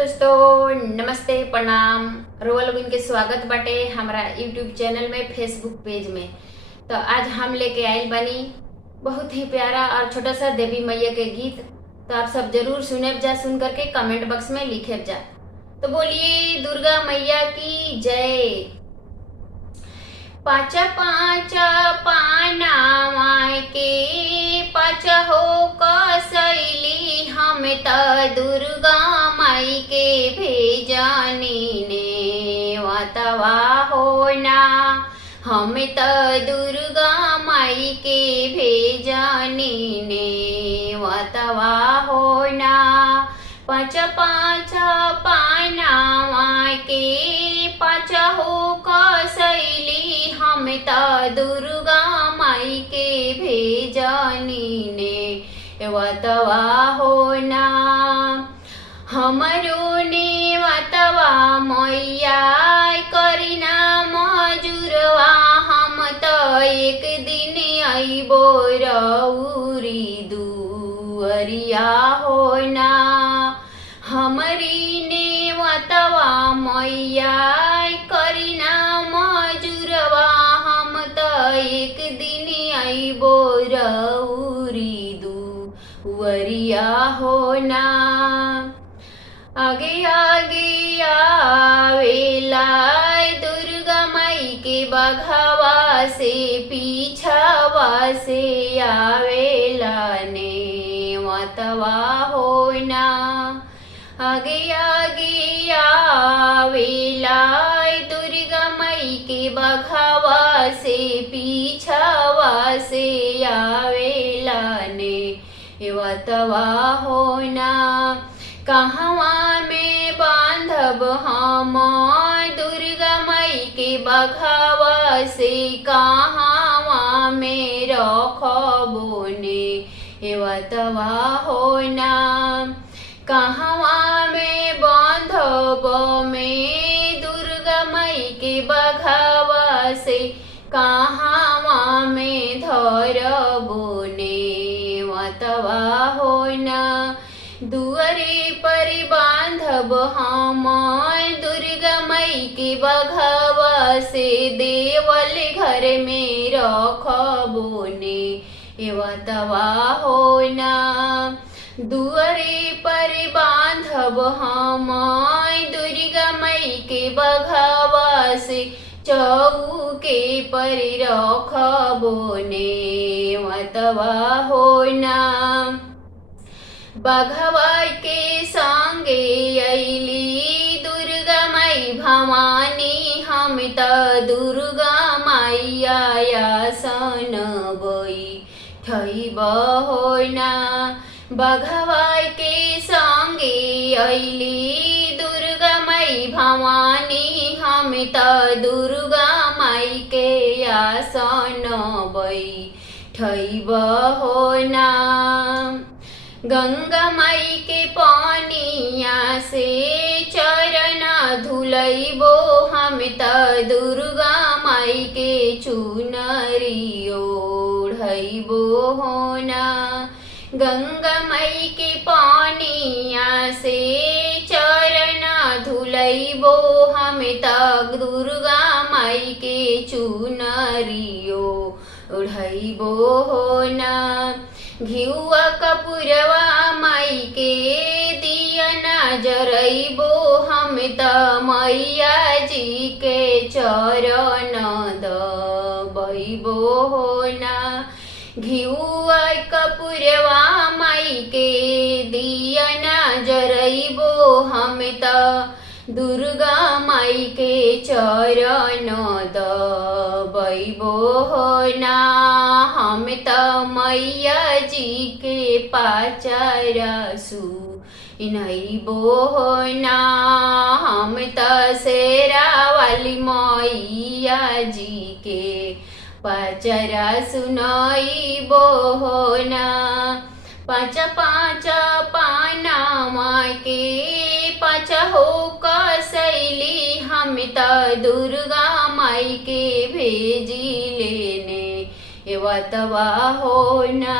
दोस्तों, नमस्ते, प्रणाम। रोवा लोगन के स्वागत बाटे हमारा यूट्यूब चैनल में, फेसबुक पेज में। तो आज हम लेके आइल बनी बहुत ही प्यारा और छोटा सा देवी मैया के गीत। तो आप सब जरूर सुने जा, सुन करके कमेंट बॉक्स में लिखे जा। तो बोलिए दुर्गा मैया की जय। पाँच पाँच पाना माय के पाँच हो कसैली, हम त दुर्गा माई के भेजानी ने वातवा होना। हम त दुर्गा माई के भेजानी ने वातवा होना। पाँच पाँच पाना माय के पाँच हो कसैली, हम त दुर्गा माई के भेजानी ने वतवा होना। हमरो ने वतवा मैया करिना मजुरवा, हम त एक दिन आइबो रउरी दुअरिया होना। हमरी ने वतवा मैया करिना मजुरवा, हम त एक दिन आइबो रउरी दुअरिया होना। आगे आगे आवेला दुर्गा माई के बघावा से, पीछावा से आवेला ने वतवा होना। आगे आगे आवेला दुर्गा माई के बघावा से, पीछावा से आवेला ने वतवा होना। कहवा में बांधब हम दुर्गा माई के बघावा से, कहवा में रखबो ने वतवा होना। कहवा में बांधब में दुर्गा माई के बघावा से, कहवा में धरबो ने वतवा होना। दुअरे पर बांधब हम दुर्गा माई के बघावा से, देवल घर में रखबो ने वतवा होना। दुअरे पर बांधब हम दुर्गा माई के बघावा से, चौके पर रखबो ने वतवा होना। बघवा के संगे अइली दुर्गा माई भवानी, हम त दुर्गा माई आसन बैठब होना। बघवा के संगे अइली दुर्गा माई भवानी, हम त दुर्गा माई के आसन बैठब होना। गंगा माई के पानिया से चरण धुलैबो, हम त दुर्गा माई के चुनरी ओढ़ैबो होना। गंगा माई के पानिया से चरण धुलैबो, हम त दुर्गा माई के चुनरी ओढ़ैबो होना। घिउआ कपूरवा माई के दिया जरैबो, हम त मैया जी के चरण दबैबो होना। घिउआ कपूरवा माई के दिया जरैबो, हम त दुर्गा माई के चरण दबैबो होना। हम त मैया जी के पाचरा सुनैबो होना। हम त शेरा वाली मैया जी के पाचरा सुनैबो होना। पाँच पाँच पाना माय के पाँच हो कसैली, हम त दुर्गा माई के भेजी लेने वतवा होना।